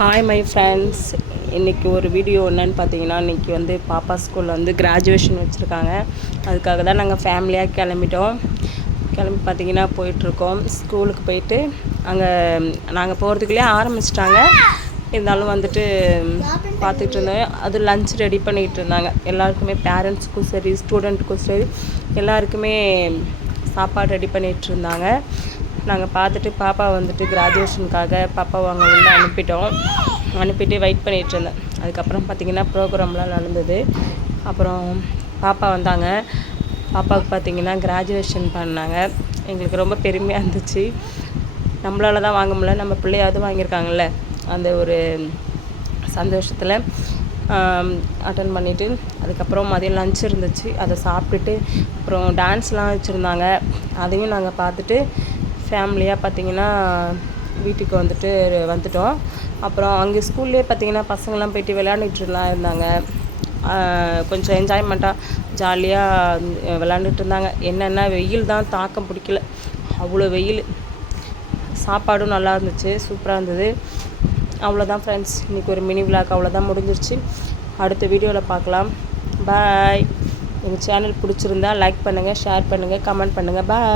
Hi my friends இன்றைக்கி ஒரு video என்னன்னு பார்த்தீங்கன்னா இன்றைக்கி வந்து பாப்பா ஸ்கூலில் வந்து கிராஜுவேஷன் வச்சுருக்காங்க. அதுக்காக தான் நாங்கள் ஃபேமிலியாக கிளம்பிட்டோம். கிளம்பி பார்த்தீங்கன்னா போயிட்டுருக்கோம். ஸ்கூலுக்கு போயிட்டு அங்கே நாங்கள் போகிறதுக்குள்ளே ஆரம்பிச்சிட்டாங்க. இருந்தாலும் வந்துட்டு பார்த்துட்டு இருந்தோம். அது லஞ்ச் ரெடி பண்ணிகிட்டு இருந்தாங்க. எல்லாருக்குமே பேரண்ட்ஸுக்கும் சரி ஸ்டூடெண்ட்டுக்கும் சரி எல்லாருக்குமே சாப்பாடு ரெடி பண்ணிகிட்டு இருந்தாங்க. நாங்கள் பார்த்துட்டு பாப்பா வந்துட்டு கிராஜுவேஷனுக்காக பாப்பாவை அங்கே உள்ள அனுப்பிட்டோம். அனுப்பிட்டு வெயிட் பண்ணிகிட்டு இருந்தேன். அதுக்கப்புறம் பார்த்திங்கன்னா ப்ரோக்ராம்லாம் நடந்தது. அப்புறம் பாப்பா வந்தாங்க. பாப்பாவுக்கு பார்த்திங்கன்னா கிராஜுவேஷன் பண்ணாங்க. எங்களுக்கு ரொம்ப பெருமையாக இருந்துச்சு. நம்மளால தான் வாங்க முடியல. நம்ம பிள்ளையாவது வாங்கியிருக்காங்கல்ல. அந்த ஒரு சந்தோஷத்தில் அட்டன் பண்ணிவிட்டு அதுக்கப்புறம் மதியம் லஞ்ச் இருந்துச்சு. அதை சாப்பிட்டுட்டு அப்புறம் டான்ஸ்லாம் வச்சுருந்தாங்க. அதையும் நாங்கள் பார்த்துட்டு ஃபேமிலியாக பார்த்திங்கன்னா வீட்டுக்கு வந்துட்டு வந்துட்டோம். அப்புறம் அங்கே ஸ்கூல்லே பார்த்திங்கன்னா பசங்களாம் போயிட்டு விளையாண்டுட்டுலாம் இருந்தாங்க. கொஞ்சம் என்ஜாய்மெண்ட்டாக ஜாலியாக விளாண்டுட்டு இருந்தாங்க. என்னென்னா வெயில் தான் தாக்கம் பிடிக்கல. அவ்வளோ வெயில். சாப்பாடும் நல்லா இருந்துச்சு. சூப்பராக இருந்தது. அவ்வளோதான் ஃப்ரெண்ட்ஸ் இன்றைக்கி ஒரு மினி விளாக் அவ்வளோதான் முடிஞ்சிருச்சு. அடுத்த வீடியோவில் பார்க்கலாம் பாய் எங்கள் சேனல் பிடிச்சிருந்தா லைக் பண்ணுங்கள் ஷேர் பண்ணுங்கள் கமெண்ட் பண்ணுங்கள் பாய்